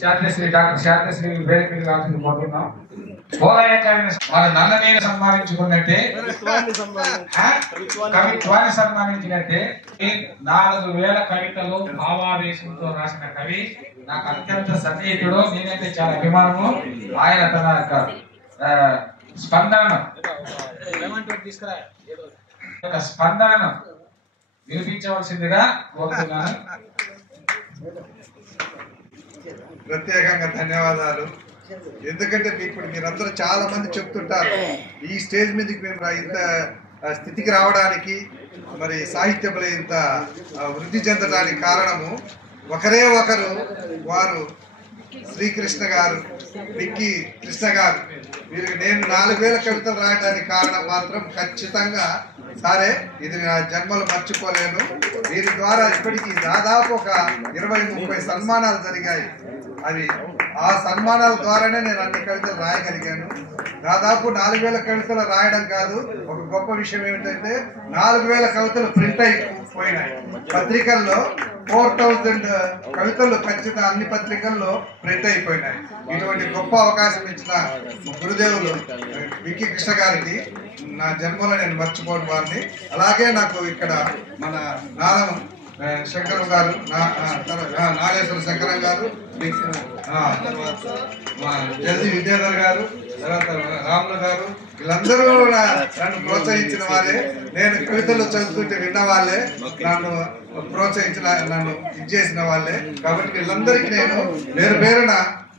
Shantashri doctor Shantashri వేదిక రావాల్సింది కోరుతున్నాం. వాళ్ళ నన్నని సన్మానించుకున్నట్టే కవిత్వాన్ని సన్మానించినట్టే 4000 కవితలు భావావేశంతో రాసిన కవి నాకు అత్యంత సన్నిహితుడు. నేనైతే చాలా అభిమానము. ఆయన తన స్పందనను వినిపించవలసిందిగా కోరుతున్నాను. ప్రత్యేకంగా ధన్యవాదాలు. ఎందుకంటే ఇప్పుడు మీరందరూ చాలా మంది చెప్తుంటారు ఈ స్టేజ్ మీదకి మేము ఇంత స్థితికి రావడానికి మరి సాహిత్యంలో ఇంత వృద్ధి చెందడానికి కారణము ఒకరే ఒకరు, వారు శ్రీకృష్ణ గారు, విక్కీ కృష్ణ గారు. వీరికి నేను 4000 కవితలు రాయడానికి కారణం మాత్రం ఖచ్చితంగా సరే, ఇది నా జన్మలు మర్చిపోలేను. వీరి ద్వారా ఇప్పటికీ దాదాపు ఒక 20-30 సన్మానాలు జరిగాయి. అవి ఆ సన్మానాల ద్వారానే నేను అన్ని కవితలు రాయగలిగాను. దాదాపు 4000 కవితలు రాయడం కాదు, ఒక గొప్ప విషయం ఏమిటంటే 4000 కవితలు ప్రింట్ అయిపోయినాయి. పత్రికల్లో 4000 కవితలు ఖచ్చితంగా అన్ని పత్రికల్లో ప్రింట్ అయిపోయినాయి. ఇటువంటి గొప్ప అవకాశం ఇచ్చిన గురుదేవులు విక్కీ కృష్ణ గారికి నా జన్మలో నేను మర్చిపోను వారిని. అలాగే నాకు ఇక్కడ మన నాదం శంకరం గారు, నాగేశ్వర శంకరం గారు, తర్వాత జల్దీ విద్యాధర్ గారు, తర్వాత రాములు గారు, వీళ్ళందరూ నన్ను ప్రోత్సహించిన వాళ్ళే. నేను కవితలు చదువుతుంటే విన్న వాళ్ళే, నన్ను ప్రోత్సహించిన, నన్ను ఇచ్చేసిన వాళ్ళే. కాబట్టి వీళ్ళందరికీ నేను పేరు పేరున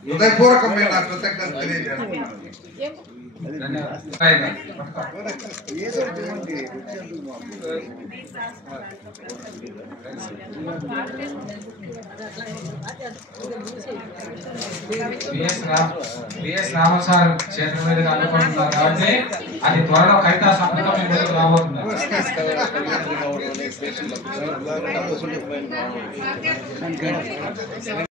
హృదయపూర్వకమైన నా కృతజ్ఞతలు తెలియజేస్తున్నాను. రామసార్ చేతుల మీదుగా అనుకుంటున్నారు కాబట్టి అది త్వరలో కవితా సంపుటం మీ ముందుకు రాబోతున్నారు.